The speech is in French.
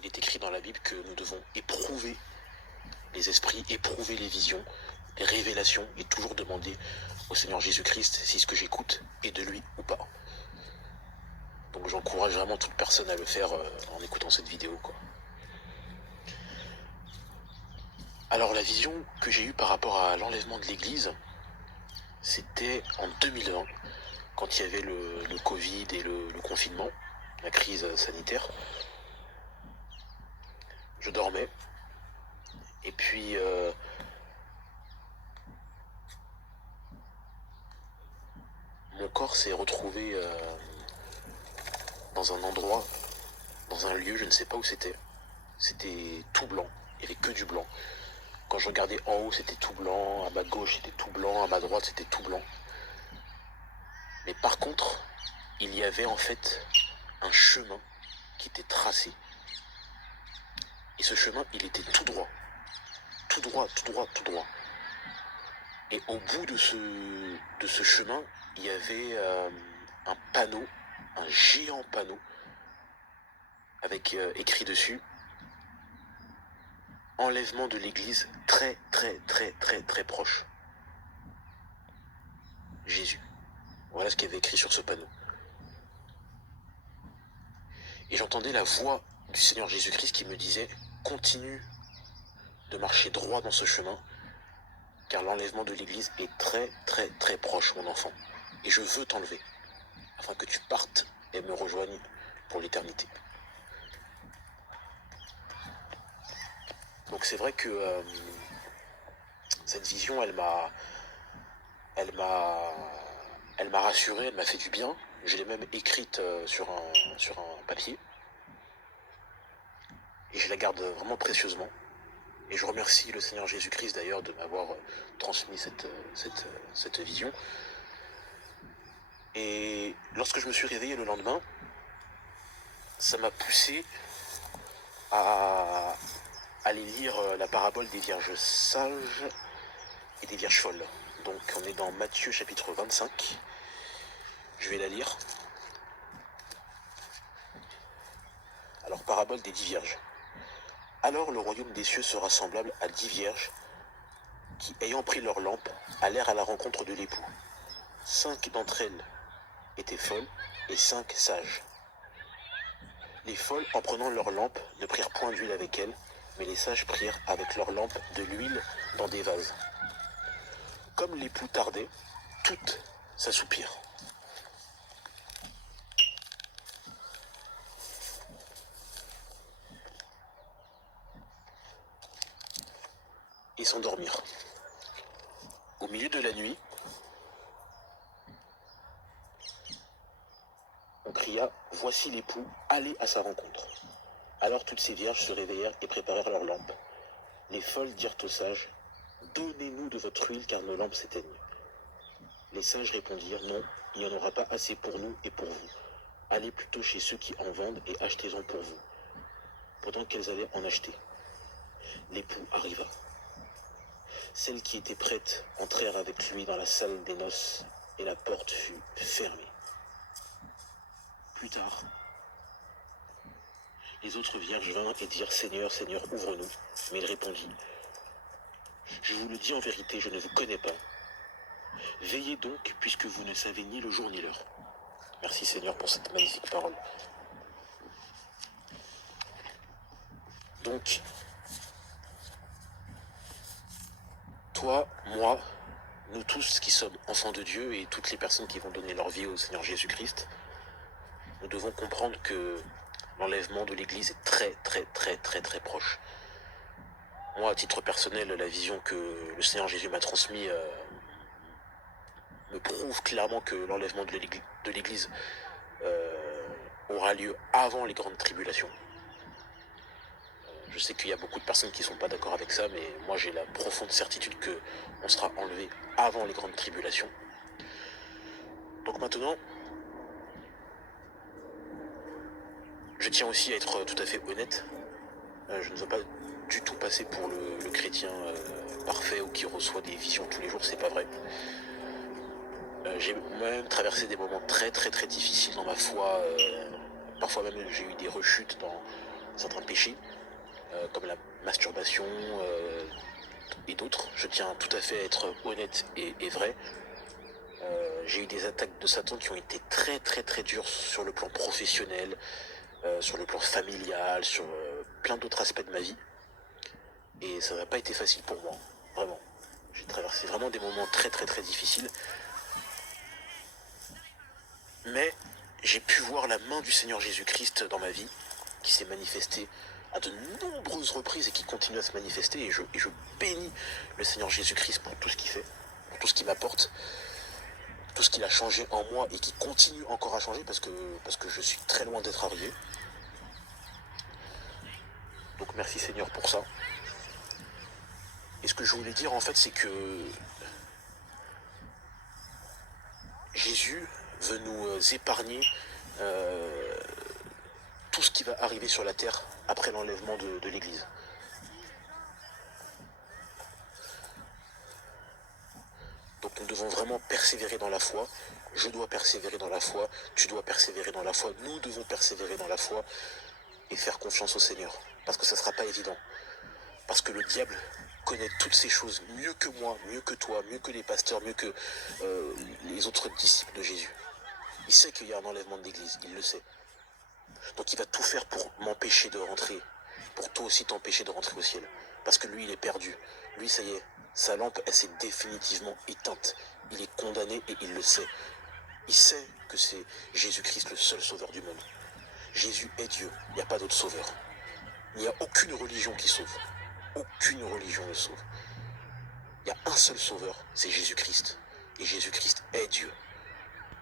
il est écrit dans la Bible que nous devons éprouver les esprits, éprouver les visions, les révélations, et toujours demander au Seigneur Jésus-Christ si ce que j'écoute est de lui ou pas. Donc j'encourage vraiment toute personne à le faire en écoutant cette vidéo, quoi. Alors la vision que j'ai eue par rapport à l'enlèvement de l'église, c'était en 2020, quand il y avait le Covid et le confinement, la crise sanitaire. Je dormais, et puis mon corps s'est retrouvé dans un endroit, dans un lieu, je ne sais pas où c'était. C'était tout blanc, il n'y avait que du blanc. Quand je regardais en haut, c'était tout blanc, à ma gauche, c'était tout blanc, à ma droite, c'était tout blanc. Mais par contre, il y avait en fait un chemin qui était tracé. Et ce chemin, il était tout droit. Tout droit, tout droit, tout droit. Et au bout de ce chemin, il y avait un panneau, un géant panneau, avec écrit dessus « Enlèvement de l'église très, très, très, très, très proche. Jésus ». Voilà ce qu'il y avait écrit sur ce panneau. Et j'entendais la voix du Seigneur Jésus-Christ qui me disait « Continue de marcher droit dans ce chemin, car l'enlèvement de l'église est très, très, très proche, mon enfant. Et je veux t'enlever, afin que tu partes et me rejoignes pour l'éternité. » Donc c'est vrai que cette vision, elle m'a rassuré, elle m'a fait du bien. Je l'ai même écrite sur un papier. Et je la garde vraiment précieusement. Et je remercie le Seigneur Jésus-Christ d'ailleurs de m'avoir transmis cette vision. Et lorsque je me suis réveillé le lendemain, ça m'a poussé à aller lire la parabole des vierges sages et des vierges folles. Donc on est dans Matthieu chapitre 25. Je vais la lire. Alors, parabole des 10 vierges. Alors le royaume des cieux sera semblable à 10 vierges qui, ayant pris leur lampe, allèrent à la rencontre de l'époux. 5 d'entre elles étaient folles et 5 sages. Les folles, en prenant leur lampe, ne prirent point d'huile avec elles, mais les sages prirent avec leur lampe de l'huile dans des vases. Comme l'époux tardait, toutes s'assoupirent. Et s'endormirent. Au milieu de la nuit, on cria « Voici l'époux, allez à sa rencontre ». Alors toutes ces vierges se réveillèrent et préparèrent leurs lampes. Les folles dirent aux sages « Donnez-nous de votre huile, car nos lampes s'éteignent. » Les sages répondirent « Non, il n'y en aura pas assez pour nous et pour vous. Allez plutôt chez ceux qui en vendent et achetez-en pour vous. » Pendant qu'elles allaient en acheter, l'époux arriva. Celles qui étaient prêtes entrèrent avec lui dans la salle des noces, et la porte fut fermée. Plus tard, les autres vierges vinrent et dirent « Seigneur, Seigneur, ouvre-nous. » Mais il répondit « Je vous le dis en vérité, je ne vous connais pas. Veillez donc, puisque vous ne savez ni le jour ni l'heure. » Merci Seigneur pour cette magnifique parole. Donc, toi, moi, nous tous qui sommes enfants de Dieu et toutes les personnes qui vont donner leur vie au Seigneur Jésus-Christ, nous devons comprendre que l'enlèvement de l'Église est très, très, très, très, très proche. Moi, à titre personnel, la vision que le Seigneur Jésus m'a transmise me prouve clairement que l'enlèvement de l'Église aura lieu avant les grandes tribulations. Je sais qu'il y a beaucoup de personnes qui ne sont pas d'accord avec ça, mais moi j'ai la profonde certitude qu'on sera enlevé avant les grandes tribulations. Donc maintenant, je tiens aussi à être tout à fait honnête. Je ne veux pas du tout passer pour le chrétien parfait ou qui reçoit des visions tous les jours, c'est pas vrai. J'ai moi-même traversé des moments très très très difficiles dans ma foi. Parfois même j'ai eu des rechutes certains péchés, comme la masturbation et d'autres. Je tiens tout à fait à être honnête et vrai. J'ai eu des attaques de Satan qui ont été très très très dures sur le plan professionnel, sur le plan familial, sur plein d'autres aspects de ma vie. Et ça n'a pas été facile pour moi, vraiment. J'ai traversé vraiment des moments très très très difficiles. Mais j'ai pu voir la main du Seigneur Jésus-Christ dans ma vie, qui s'est manifestée à de nombreuses reprises et qui continue à se manifester. Et je bénis le Seigneur Jésus-Christ pour tout ce qu'il fait, pour tout ce qu'il m'apporte, tout ce qu'il a changé en moi et qui continue encore à changer parce que je suis très loin d'être arrivé. Donc merci Seigneur pour ça. Et ce que je voulais dire en fait, c'est que Jésus veut nous épargner tout ce qui va arriver sur la terre après l'enlèvement de l'Église. Donc nous devons vraiment persévérer dans la foi. Je dois persévérer dans la foi, tu dois persévérer dans la foi, nous devons persévérer dans la foi et faire confiance au Seigneur. Parce que ça ne sera pas évident. Parce que le diable connaît toutes ces choses mieux que moi, mieux que toi, mieux que les pasteurs, mieux que les autres disciples de Jésus. Il sait qu'il y a un enlèvement de l'Église, il le sait. Donc il va tout faire pour m'empêcher de rentrer, pour toi aussi t'empêcher de rentrer au ciel. Parce que lui, il est perdu. Lui, ça y est, sa lampe, elle s'est définitivement éteinte. Il est condamné et il le sait. Il sait que c'est Jésus-Christ le seul sauveur du monde. Jésus est Dieu, il n'y a pas d'autre sauveur. Il n'y a aucune religion qui sauve. Aucune religion ne sauve. Il y a un seul sauveur, c'est Jésus-Christ. Et Jésus-Christ est Dieu.